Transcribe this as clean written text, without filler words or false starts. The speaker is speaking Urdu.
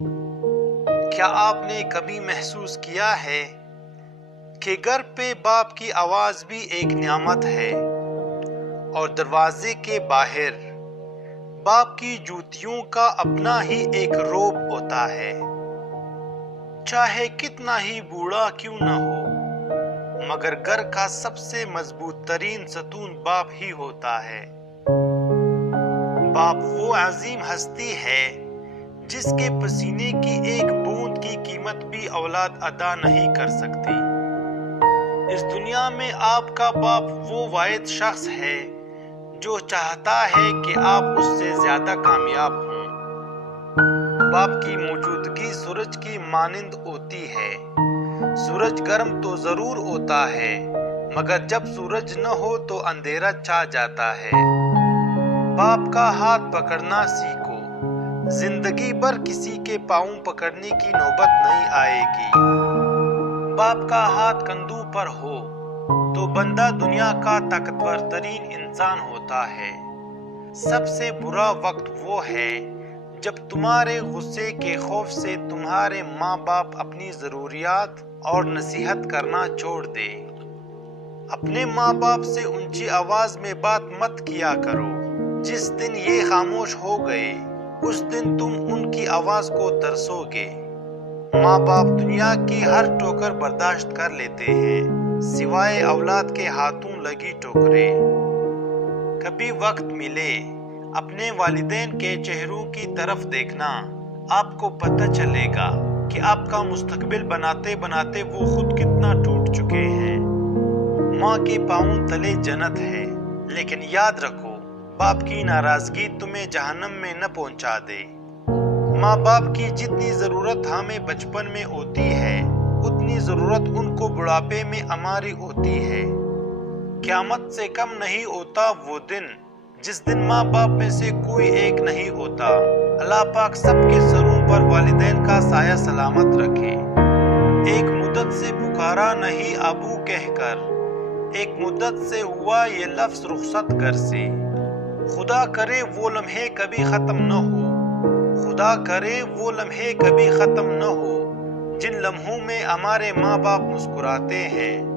کیا آپ نے کبھی محسوس کیا ہے کہ گھر پہ باپ کی آواز بھی ایک نعمت ہے اور دروازے کے باہر باپ کی جوتیوں کا اپنا ہی ایک روب ہوتا ہے؟ چاہے کتنا ہی بوڑھا کیوں نہ ہو، مگر گھر کا سب سے مضبوط ترین ستون باپ ہی ہوتا ہے۔ باپ وہ عظیم ہستی ہے جس کے پسینے کی ایک بوند کی قیمت بھی اولاد ادا نہیں کر سکتی۔ اس دنیا میں آپ کا باپ وہ واحد شخص ہے جو چاہتا ہے کہ آپ اس سے زیادہ کامیاب ہوں۔ باپ کی موجودگی سورج کی مانند ہوتی ہے۔ سورج گرم تو ضرور ہوتا ہے، مگر جب سورج نہ ہو تو اندھیرا چھا جاتا ہے۔ باپ کا ہاتھ پکڑنا سیکھو، زندگی بھر کسی کے پاؤں پکڑنے کی نوبت نہیں آئے گی۔ باپ کا ہاتھ کندھوں پر ہو تو بندہ دنیا کا طاقتور ترین انسان ہوتا ہے۔ سب سے برا وقت وہ ہے جب تمہارے غصے کے خوف سے تمہارے ماں باپ اپنی ضروریات اور نصیحت کرنا چھوڑ دے۔ اپنے ماں باپ سے اونچی آواز میں بات مت کیا کرو۔ جس دن یہ خاموش ہو گئے، اس دن تم ان کی آواز کو ترسو گے۔ ماں باپ دنیا کی ہر ٹوکر برداشت کر لیتے ہیں، سوائے اولاد کے ہاتھوں لگی ٹوکریں۔ کبھی وقت ملے اپنے والدین کے چہروں کی طرف دیکھنا، آپ کو پتہ چلے گا کہ آپ کا مستقبل بناتے بناتے وہ خود کتنا ٹوٹ چکے ہیں۔ ماں کے پاؤں تلے جنت ہے، لیکن یاد رکھو باپ کی ناراضگی تمہیں جہنم میں نہ پہنچا دے۔ ماں باپ کی جتنی ضرورت ہمیں بچپن میں ہوتی ہے، اتنی ضرورت ان کو بڑھاپے میں ہماری ہوتی ہے۔ قیامت سے کم نہیں ہوتا وہ دن جس دن ماں باپ میں سے کوئی ایک نہیں ہوتا۔ اللہ پاک سب کے سروں پر والدین کا سایہ سلامت رکھے۔ ایک مدت سے پکارا نہیں ابو کہہ کر، ایک مدت سے ہوا یہ لفظ رخصت گھر سے۔ خدا کرے وہ لمحے کبھی ختم نہ ہو، خدا کرے وہ لمحے کبھی ختم نہ ہو، جن لمحوں میں ہمارے ماں باپ مسکراتے ہیں۔